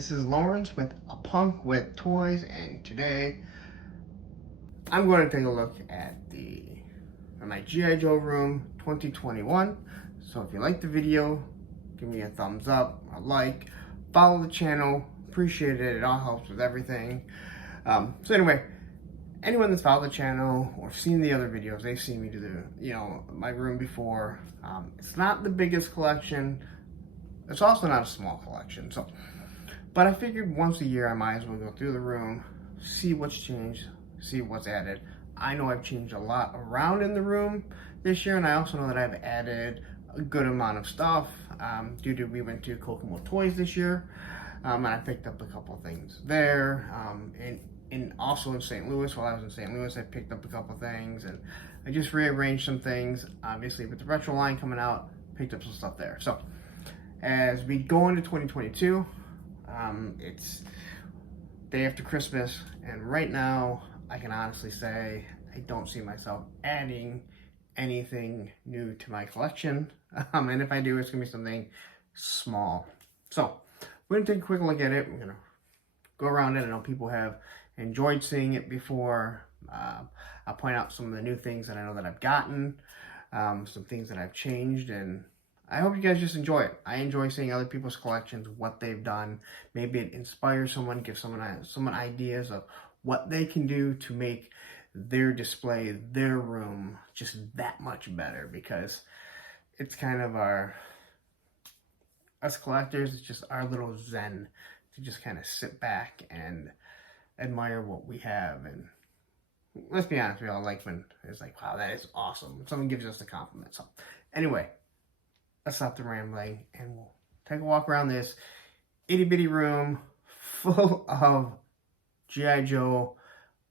this is Lawrence with A Punk with Toys, and today I'm going to take a look at my G.I. Joe room 2021. So if you like the video, give me a thumbs up, a like, follow the channel, appreciate it, it all helps with everything. So anyway, anyone that's followed the channel or seen the other videos, they've seen me do my room before. It's not the biggest collection, it's also not a small collection, but I figured once a year I might as well go through the room, see what's changed, see what's added. I know I've changed a lot around in the room this year, and I also know that I've added a good amount of stuff due to we went to Kokomo Toys this year, and I picked up a couple of things there. And also in St. Louis, while I was in St. Louis, I picked up a couple of things, and I just rearranged some things. Obviously, with the retro line coming out, picked up some stuff there. So as we go into 2022, it's day after Christmas, and right now I can honestly say I don't see myself adding anything new to my collection, and if I do, it's gonna be something small. So we're gonna take a quick look at it. We're gonna go around it. I know people have enjoyed seeing it before. I'll point out some of the new things that I know that I've gotten, some things that I've changed, and I hope you guys just enjoy it. I enjoy seeing other people's collections, what they've done. Maybe it inspires someone, gives someone ideas of what they can do to make their display, their room, just that much better, because it's kind of us collectors, it's just our little zen to just kind of sit back and admire what we have. And let's be honest, we all like when it's like, wow, that is awesome. Someone gives us a compliment. So anyway, let's stop the rambling and we'll take a walk around this itty bitty room full of G.I. Joe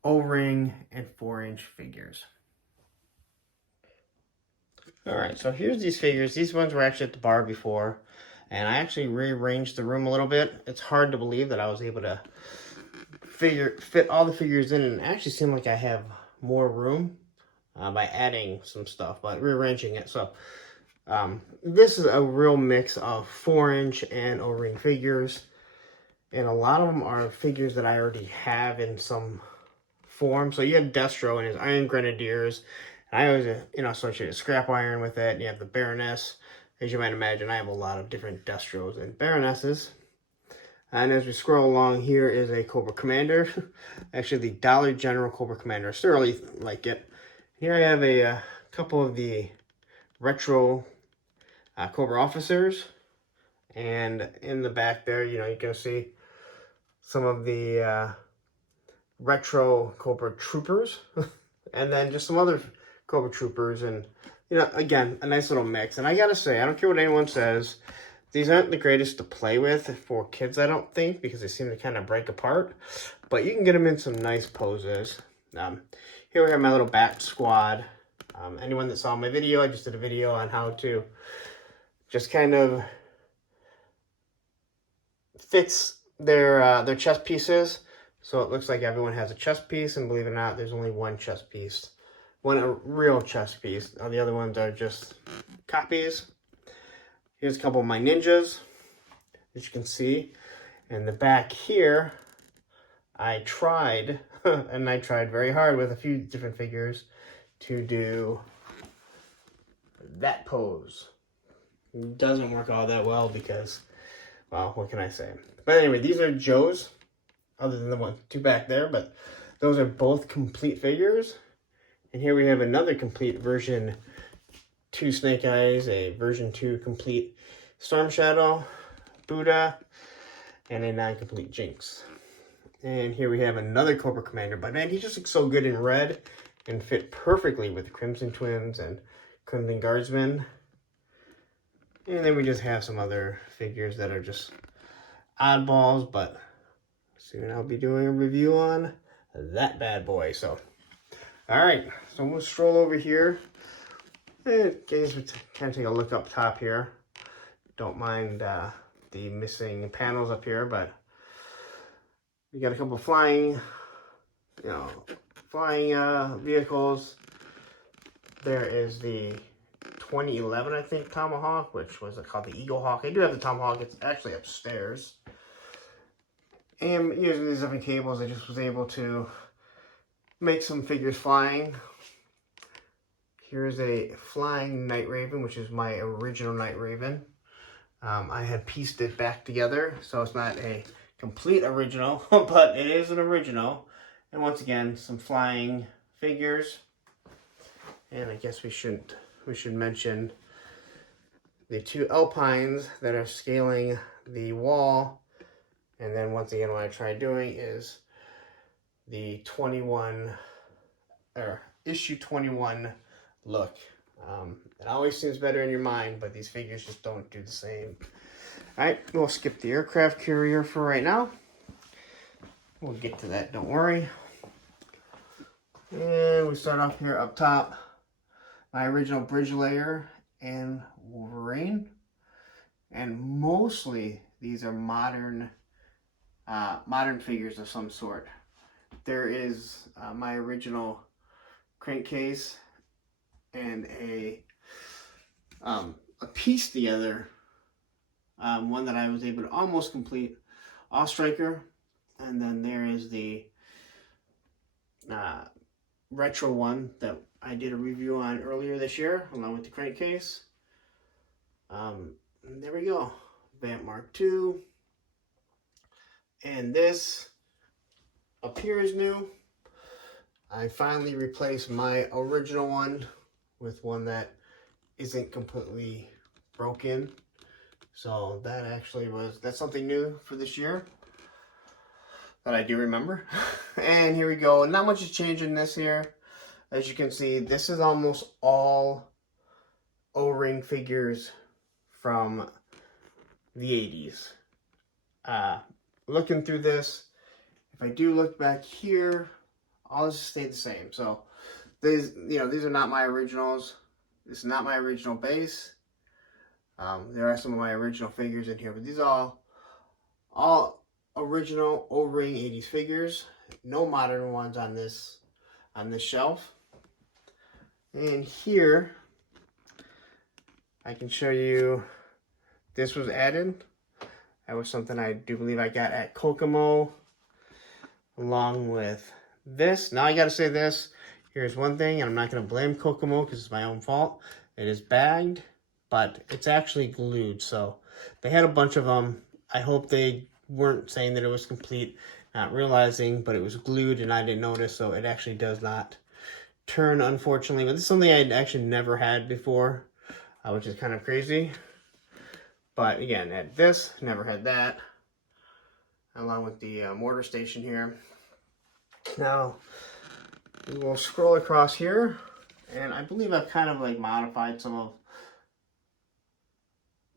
O-ring and 4-inch figures. Alright, so here's these figures. These ones were actually at the bar before, and I actually rearranged the room a little bit. It's hard to believe that I was able to fit all the figures in, and it actually seemed like I have more room by adding some stuff, but rearranging it. So this is a real mix of 4-inch and O-ring figures, and a lot of them are figures that I already have in some form. So you have Destro and his Iron Grenadiers, and I always associate scrap iron with it. And you have the Baroness. As you might imagine, I have a lot of different Destros and Baronesses. And as we scroll along, here is a Cobra Commander. Actually, the Dollar General Cobra Commander. I still really like it. Here I have a couple of the retro Cobra officers, and in the back there, you can see some of the retro Cobra troopers, and then just some other Cobra troopers, and again, a nice little mix. And I gotta say, I don't care what anyone says, these aren't the greatest to play with for kids, I don't think, because they seem to kind of break apart, but you can get them in some nice poses. Here we have my little Bat Squad. Anyone that saw my video, I just did a video on how to just kind of fix their chest pieces, so it looks like everyone has a chest piece, and believe it or not, there's only one chest piece, a real chest piece. The other ones are just copies. Here's a couple of my ninjas, as you can see. In the back here, I tried, and I tried very hard with a few different figures to do that pose. It doesn't work all that well because, well, what can I say? But anyway, these are Joe's, other than the two back there, but those are both complete figures. And here we have another complete version 2 Snake Eyes, a version 2 complete Storm Shadow, Buddha, and a non-complete Jinx. And here we have another Cobra Commander, but man, he just looks so good in red and fit perfectly with the Crimson Twins and Crimson Guardsmen. And then we just have some other figures that are just oddballs, but soon I'll be doing a review on that bad boy. So, alright, so we'll stroll over here. And guys, we kind of take a look up top here. Don't mind the missing panels up here, but we got a couple flying, vehicles. There is the 2011, I think, Tomahawk, which was called the Eagle Hawk. I do have the Tomahawk. It's actually upstairs. And using these different cables, I just was able to make some figures flying. Here's a flying Night Raven, which is my original Night Raven. I had pieced it back together, so it's not a complete original, but it is an original. And once again, some flying figures. And I guess we should mention the two Alpines that are scaling the wall. And then once again, what I tried doing is the 21, or issue 21 look. It always seems better in your mind, but these figures just don't do the same. Alright, we'll skip the aircraft carrier for right now. We'll get to that, don't worry. And we start off here up top. My original bridge layer and Wolverine. And mostly these are modern figures of some sort. There is my original crankcase and a piece together, one that I was able to almost complete, Striker, and then there is the retro one that I did a review on earlier this year, along with the crankcase. And there we go, Vamp Mark II, and this appears new. I finally replaced my original one with one that isn't completely broken. So that actually that's something new for this year that I do remember. And here we go. Not much is changing this here. As you can see, this is almost all O-ring figures from the 80s. Looking through this, if I do look back here, all this stayed the same. So these are not my originals. This is not my original base. There are some of my original figures in here, but these are all original O-ring 80s figures. No modern ones on this shelf. And here I can show you this was added. That was something I do believe I got at Kokomo, along with this. Now I gotta say this. Here's one thing, and I'm not gonna blame Kokomo because it's my own fault. It is bagged, but it's actually glued. So they had a bunch of them. I hope they weren't saying that it was complete, not realizing, but it was glued and I didn't notice. So it actually does not turn, unfortunately. But this is something I'd actually never had before, which is kind of crazy. But again, had this, never had that, along with the mortar station here. Now, we will scroll across here, and I believe I've kind of like modified some of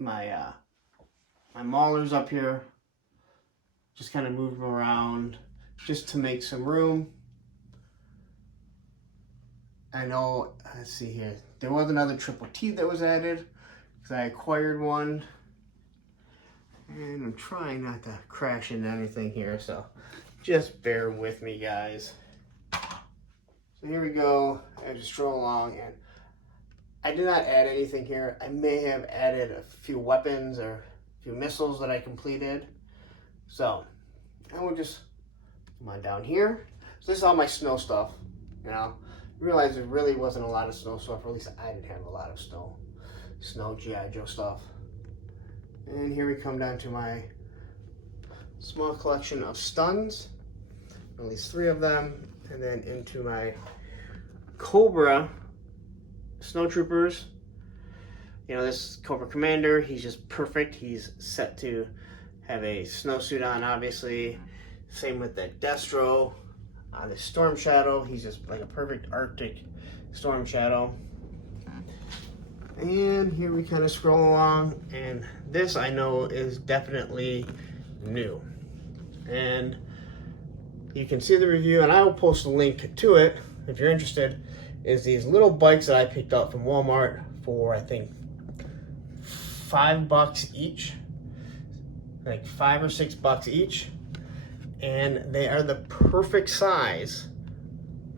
my my maulers up here. Just kind of moved them around just to make some room. I know, let's see here, there was another triple T that was added because I acquired one. And I'm trying not to crash into anything here, so just bear with me, guys. So here we go. I just stroll along, and I did not add anything here. I may have added a few weapons or a few missiles that I completed. So, I will just come on down here. So this is all my snow stuff, you know. I realized there really wasn't a lot of snow stuff, or at least I didn't have a lot of snow G.I. Joe stuff. And here we come down to my small collection of stuns, at least 3 of them, and then into my Cobra snowtroopers. You know, this Cobra Commander, he's just perfect. He's set to have a snowsuit on, obviously. Same with the Destro, the Storm Shadow. He's just like a perfect Arctic Storm Shadow. And here we kind of scroll along, and this I know is definitely new. And you can see the review, and I will post a link to it if you're interested, is these little bikes that I picked up from Walmart for, I think, $5 each. Like $5 or $6 each. And they are the perfect size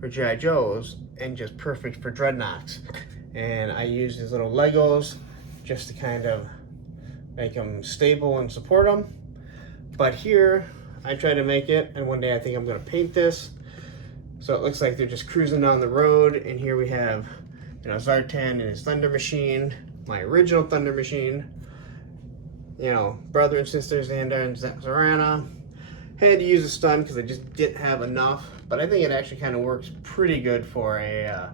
for G.I. Joes and just perfect for Dreadnoks. And I use these little Legos just to kind of make them stable and support them. But here I tried to make it, and one day I think I'm gonna paint this. So it looks like they're just cruising down the road, and here we have, you know, Zartan and his Thunder Machine, my original Thunder Machine. You know, brother and sister Xandar and Zarana. Had to use a stun because I just didn't have enough, but I think it actually kind of works pretty good for a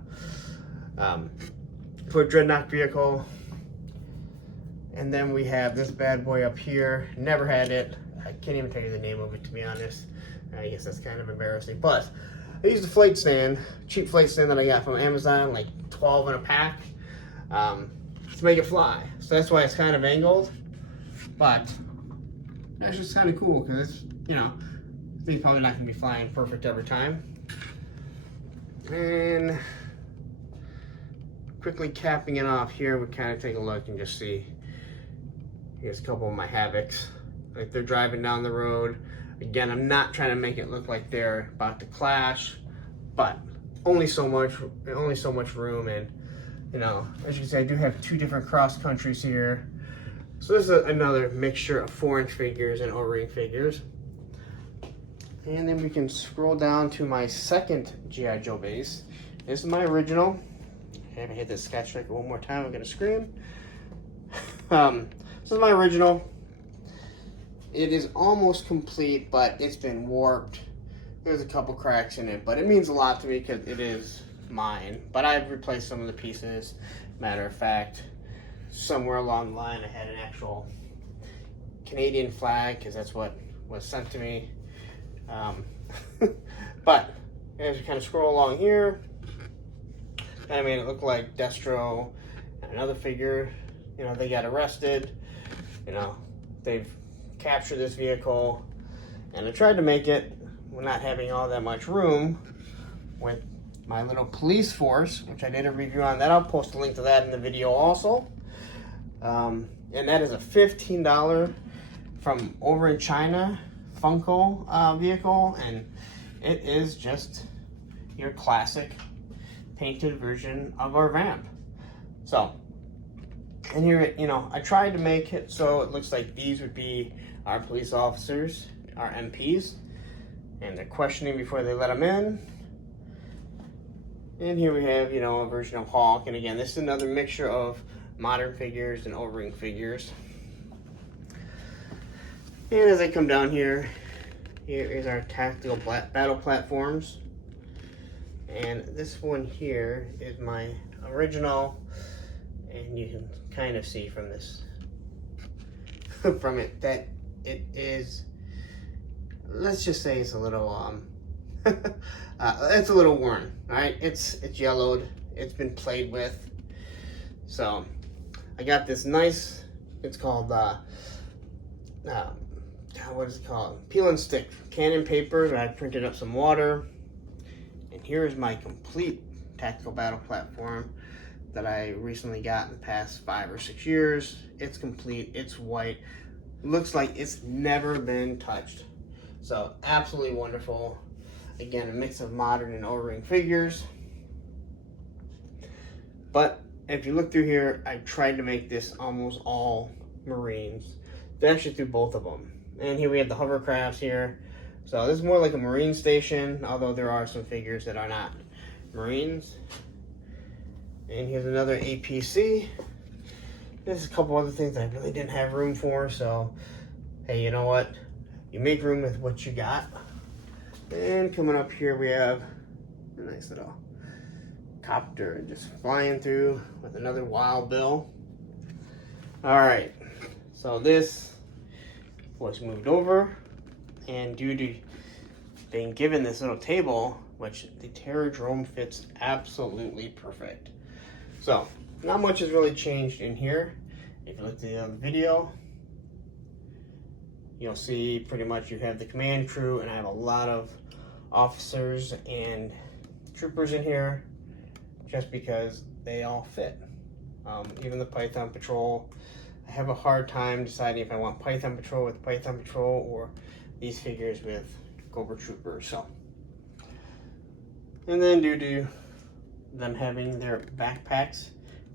Dreadnok vehicle. And then we have this bad boy up here. Never had it. I can't even tell you the name of it, to be honest. I guess that's kind of embarrassing. But I used a flight stand, cheap flight stand that I got from Amazon, like 12 in a pack, to make it fly. So that's why it's kind of angled. But that's just kind of cool because, you know, thing's probably not going to be flying perfect every time. And quickly capping it off here, we kind of take a look and just see. Here's a couple of my Havocs. Like they're driving down the road. Again, I'm not trying to make it look like they're about to clash, but only so much room. And you know, as you can see, I do have two different cross countries here. So this is another mixture of 4-inch figures and O-ring figures. And then we can scroll down to my second G.I. Joe base. This is my original. If I hit this sketch striker one more time, I'm gonna scream. This is my original. It is almost complete, but it's been warped. There's a couple cracks in it, but it means a lot to me because it is mine. But I've replaced some of the pieces. Matter of fact, somewhere along the line I had an actual Canadian flag because that's what was sent to me. But as you kind of scroll along here, kind of made it look like Destro and another figure. You know, they got arrested. You know, they've captured this vehicle, and I tried to make it, not having all that much room, with my little police force, which I did a review on that. I'll post a link to that in the video also. And that is a $15 from over in China Funko vehicle, and it is just your classic painted version of our Vamp. So, and here, you know, I tried to make it so it looks like these would be our police officers, our MPs, and they're questioning before they let them in. And here we have, you know, a version of Hawk. And again, this is another mixture of modern figures and O-ring figures. And as I come down here, here is our tactical battle platforms. And this one here is my original, and you can kind of see from this, from it, that it is, let's just say it's a little, it's a little worn, right? It's yellowed, it's been played with. So I got this nice, it's called, what is it called? Peel and stick cannon paper that I printed up some water. And here is my complete tactical battle platform that I recently got in the past 5 or 6 years. It's complete, it's white. Looks like it's never been touched. So absolutely wonderful. Again, a mix of modern and O-ring figures. But if you look through here, I tried to make this almost all Marines. They actually threw both of them. And here we have the hovercrafts here. So this is more like a Marine station, although there are some figures that are not Marines. And here's another APC. There's a couple other things I really didn't have room for, so hey, you know what? You make room with what you got. And coming up here we have a nice little copter just flying through with another Wild Bill. Alright, so this was moved over, and due to being given this little table, which the Terrordrome fits absolutely perfect. So, not much has really changed in here. If you look at the other video, you'll see pretty much you have the command crew, and I have a lot of officers and troopers in here just because they all fit. Even the Python Patrol. I have a hard time deciding if I want Python Patrol with Python Patrol or these figures with Cobra Troopers. So, and then due to them having their backpacks,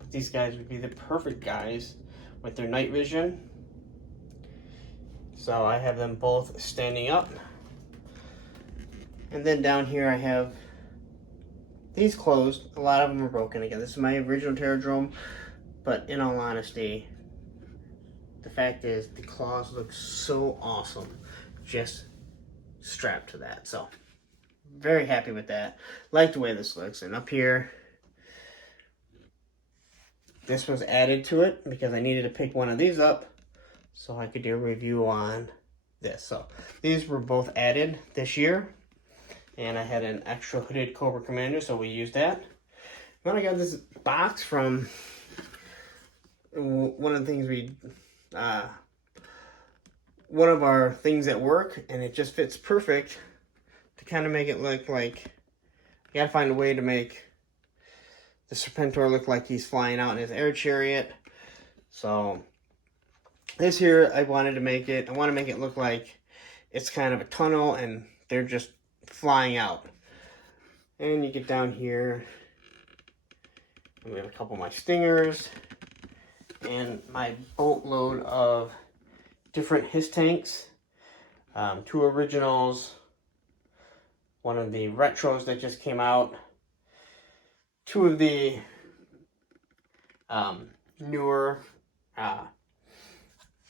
these guys would be the perfect guys with their night vision. So I have them both standing up. And then down here I have these closed. A lot of them are broken. Again, this is my original Terradrome, but in all honesty, the fact is the claws look so awesome just strapped to that. So very happy with that. Like the way this looks. And up here, this was added to it because I needed to pick one of these up so I could do a review on this. So these were both added this year. And I had an extra hooded Cobra Commander, so we used that. Then I got this box from one of the things one of our things at work, and it just fits perfect to kind of make it look like, you gotta find a way to make the Serpentor look like he's flying out in his air chariot. So this here, I want to make it look like it's kind of a tunnel and they're just flying out. And you get down here, and we have a couple of my stingers and my boatload of different HISS tanks, 2 originals, one of the retros that just came out, 2 of the newer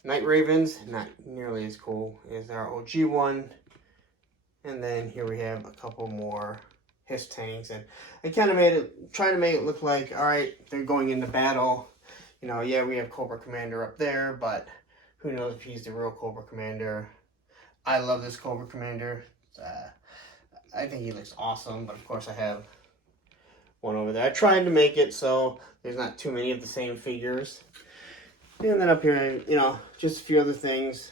Night Ravens, not nearly as cool as our OG one. And then here we have a couple more HISS tanks, and I kind of trying to make it look like, all right, they're going into battle. You know, yeah, we have Cobra Commander up there, but who knows if he's the real Cobra Commander. I love this Cobra Commander. I think he looks awesome, but of course I have one over there. I tried to make it so there's not too many of the same figures. And then up here, you know, just a few other things.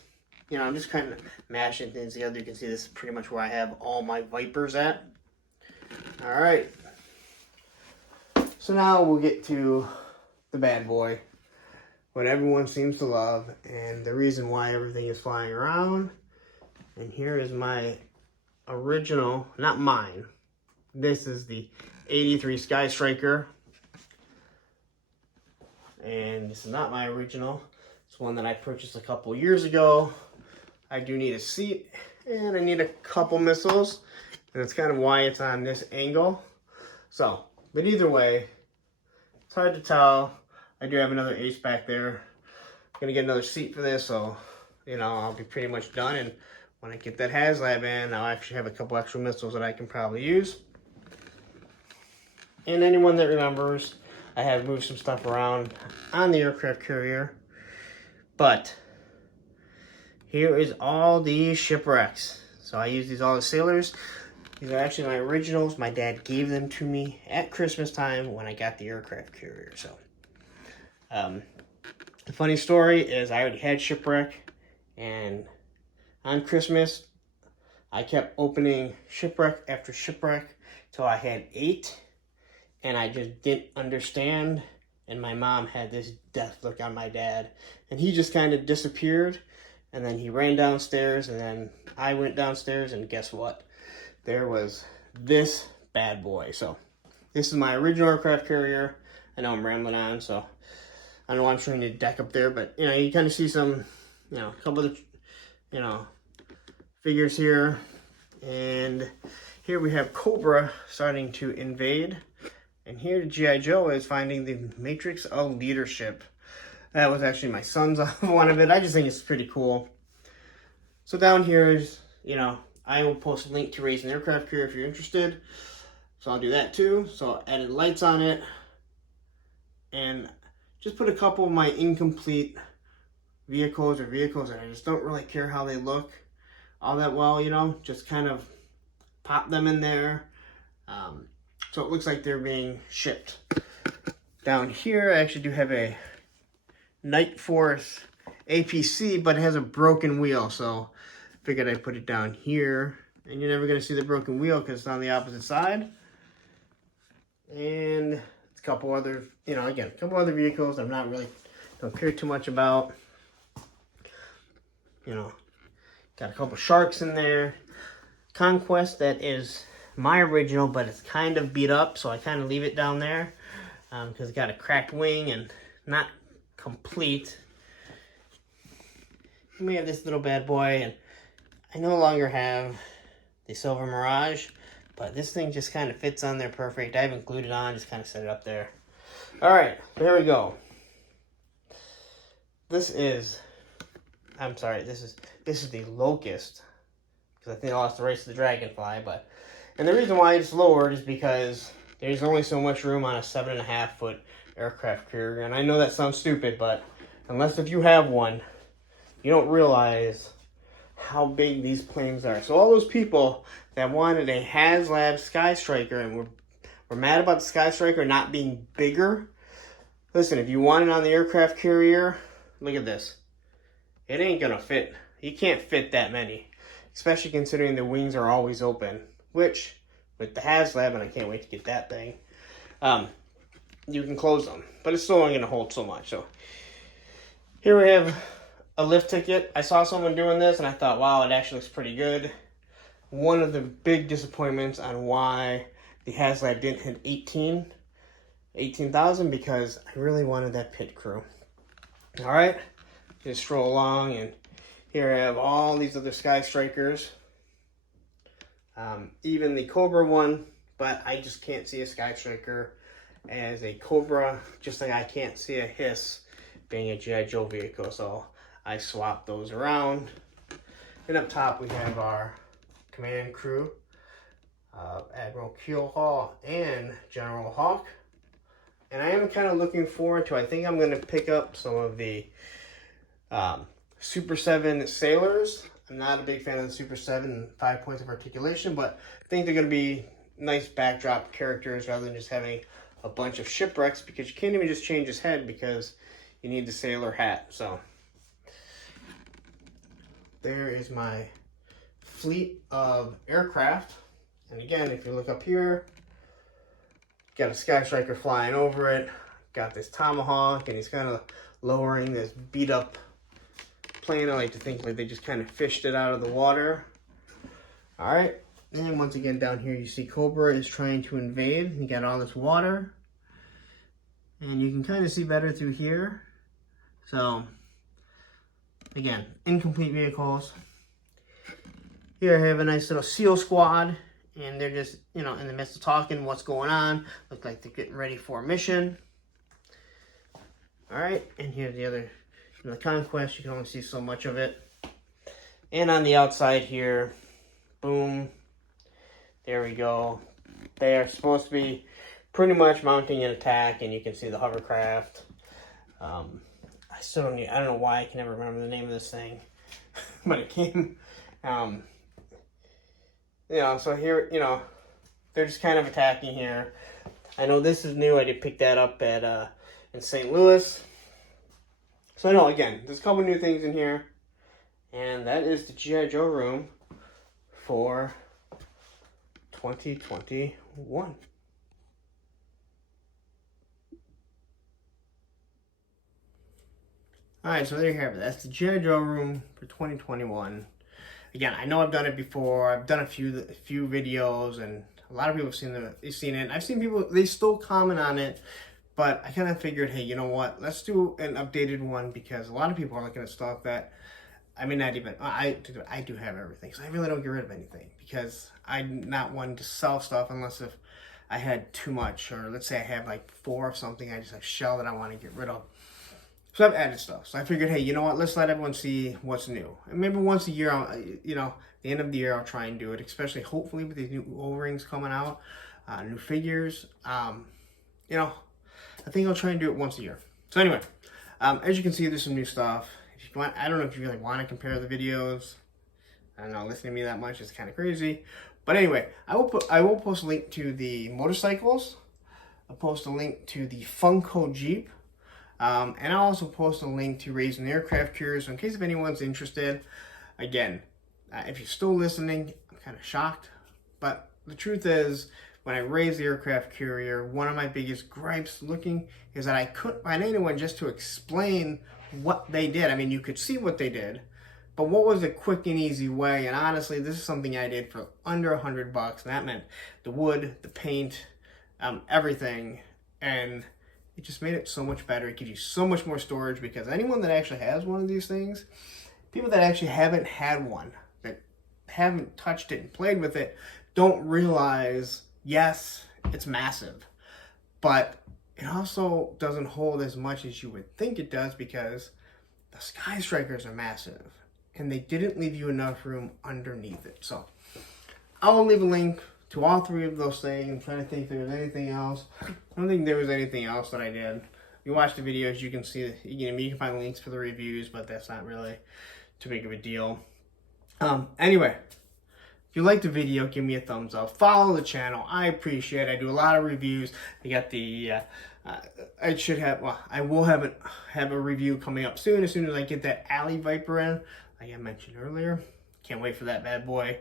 You know, I'm just kind of mashing things together. You can see this is pretty much where I have all my Vipers at. All right. So now we'll get to the bad boy, what everyone seems to love, and the reason why everything is flying around. And here is my original, not mine. This is the 83 Sky Striker. And this is not my original. It's one that I purchased a couple years ago. I do need a seat, and I need a couple missiles, and that's kind of why it's on this angle. So, but either way, it's hard to tell. I do have another ace back there. I'm gonna get another seat for this, so, you know, I'll be pretty much done, and when I get that HasLab in, I'll actually have a couple extra missiles that I can probably use. And anyone that remembers, I have moved some stuff around on the aircraft carrier, but here is all these shipwrecks. So I use these all as sailors. These are actually my originals. My dad gave them to me at Christmas time when I got the aircraft carrier. So, the funny story is I already had shipwreck, and on Christmas, I kept opening shipwreck after shipwreck till I had 8, and I just didn't understand. And my mom had this death look on my dad, and he just kind of disappeared. And then he ran downstairs, and then I went downstairs, and guess what? There was this bad boy. So this is my original aircraft carrier. I know I'm rambling on, so I know I'm showing the deck up there, but you know, you kind of see some, you know, a couple of, you know, figures here. And here we have Cobra starting to invade. And here G.I. Joe is finding the matrix of leadership. That was actually my son's one of it. I just think it's pretty cool. So down here is, you know, I will post a link to Raising Aircraft Carrier if you're interested. So I'll do that too. So I added lights on it. And just put a couple of my incomplete vehicles or vehicles that I just don't really care how they look all that well, you know. Just kind of pop them in there. So it looks like they're being shipped. Down here, I actually do have a Night Force APC, but it has a broken wheel, so I figured I'd put it down here. And you're never going to see the broken wheel because it's on the opposite side. And a couple other, you know, again, a couple other vehicles I'm not really, don't care too much about. You know, got a couple sharks in there. Conquest, that is my original, but it's kind of beat up, so I kind of leave it down there because it's got a cracked wing and not complete. we have this little bad boy, and I no longer have the Silver Mirage, but this thing just kind of fits on there perfect. I haven't glued it on, just kind of set it up there. Alright, there we go. This is the Locust, because I think I lost the race to the Dragonfly, and the reason why it's lowered is because there's only so much room on a 7.5 foot aircraft carrier, and I know that sounds stupid, but unless if you have one, you don't realize how big these planes are. So all those people that wanted a HasLab Sky Striker and were mad about the Sky Striker not being bigger, listen, if you want it on the aircraft carrier, look at this. It ain't gonna fit. You can't fit that many, especially considering the wings are always open, which with the HasLab, and I can't wait to get that thing, you can close them, but it's still only gonna hold so much. So here we have a lift ticket. I saw someone doing this and I thought, wow, it actually looks pretty good. One of the big disappointments on why the HasLab didn't hit 18,000 because I really wanted that pit crew. All right, just stroll along, and here I have all these other Sky Strikers. Even the Cobra one, but I just can't see a Sky Striker as a Cobra, just like I can't see a Hiss being a G.I. Joe vehicle, so I swapped those around. And up top we have our command crew, Admiral Keelhaul and General Hawk. And I am kind of looking forward to, I think I'm going to pick up some of the Super 7 sailors. I'm not a big fan of the Super 7 5 points of articulation, but I think they're going to be nice backdrop characters rather than just having a bunch of shipwrecks, because you can't even just change his head because you need the sailor hat. So there is my fleet of aircraft. And again, if you look up here, got a Sky Striker flying over it, got this Tomahawk, and he's kind of lowering this beat up plane. I like to think like they just kind of fished it out of the water. All right, and once again down here you see Cobra is trying to invade. You got all this water, and you can kind of see better through here. So again, incomplete vehicles. Here I have a nice little SEAL squad, and they're just, you know, in the midst of talking what's going on. Look like they're getting ready for a mission. All right, and here's the other, the Conquest. You can only see so much of it. And on the outside here, boom, there we go. They are supposed to be pretty much mounting an attack, and you can see the hovercraft. I don't know why I can never remember the name of this thing, but it came. You know, so here, you know, they're just kind of attacking here. I know this is new. I did pick that up at in St. Louis. So I know, again, there's a couple new things in here. And that is the G.I. Joe room for 2021. Alright, so there you have it. That's the G.I. Joe room for 2021. Again, I know I've done it before. I've done a few videos, and a lot of people have seen it. I've seen people, they still comment on it, but I kind of figured, hey, you know what? Let's do an updated one, because a lot of people are looking at stuff that, I mean, not even, I do have everything, so I really don't get rid of anything, because I'm not one to sell stuff unless if I had too much, or let's say I have like 4 of something, I just have shell that I want to get rid of. So I've added stuff. So I figured, hey, you know what? Let's let everyone see what's new. And maybe once a year, you know, the end of the year, I'll try and do it, especially hopefully with these new O-rings coming out, new figures. You know, I think I'll try and do it once a year. So anyway, as you can see, there's some new stuff. If you want, I don't know if you really want to compare the videos. I don't know, listening to me that much is kind of crazy. But anyway, I will post a link to the motorcycles. I'll post a link to the Funskool Jeep. And I'll also post a link to raising the aircraft carriers, so in case if anyone's interested. Again, if you're still listening, I'm kind of shocked, but the truth is, when I raised the aircraft carrier, one of my biggest gripes looking is that I couldn't find anyone just to explain what they did. I mean, you could see what they did, but what was the quick and easy way? And honestly, this is something I did for under $100, and that meant the wood, the paint, everything, and it just made it so much better. It gives you so much more storage, because anyone that actually has one of these things, people that actually haven't had one, that haven't touched it and played with it, don't realize, yes, it's massive, but it also doesn't hold as much as you would think it does, because the Sky Strikers are massive and they didn't leave you enough room underneath it. So I will leave a link to all three of those things. I'm trying to think if there was anything else. I don't think there was anything else that I did. If you watch the videos, you can see, you can find links for the reviews, but that's not really too big of a deal. Anyway, if you liked the video, give me a thumbs up. Follow the channel. I appreciate it. I do a lot of reviews. I got the, I will have a review coming up soon, as soon as I get that Alley Viper in, like I mentioned earlier. Can't wait for that bad boy.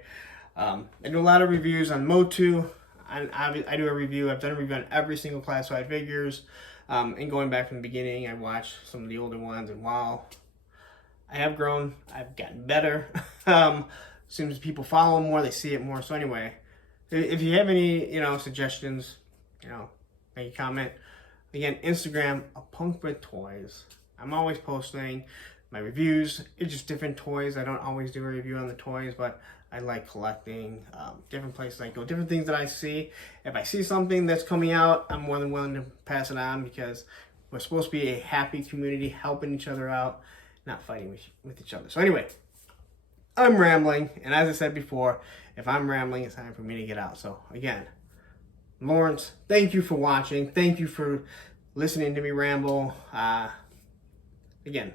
I do a lot of reviews on Motu. I do a review. I've done a review on every single classified figures. And going back from the beginning, I watched some of the older ones, and wow, I have grown. I've gotten better. Seems people follow more, they see it more. So anyway, if you have any, suggestions, make a comment. Again, Instagram, A Punk with Toys. I'm always posting my reviews. It's just different toys. I don't always do a review on the toys, but I like collecting. Different places I go, different things that I see. If I see something that's coming out, I'm more than willing to pass it on, because we're supposed to be a happy community, helping each other out, not fighting with each other. So anyway, I'm rambling, and as I said before, if I'm rambling, it's time for me to get out. So again, Lawrence, thank you for watching. Thank you for listening to me ramble. Again,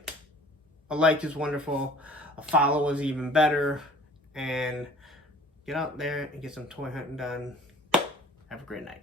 a like is wonderful. A follow is even better. And get out there and get some toy hunting done. Have a great night.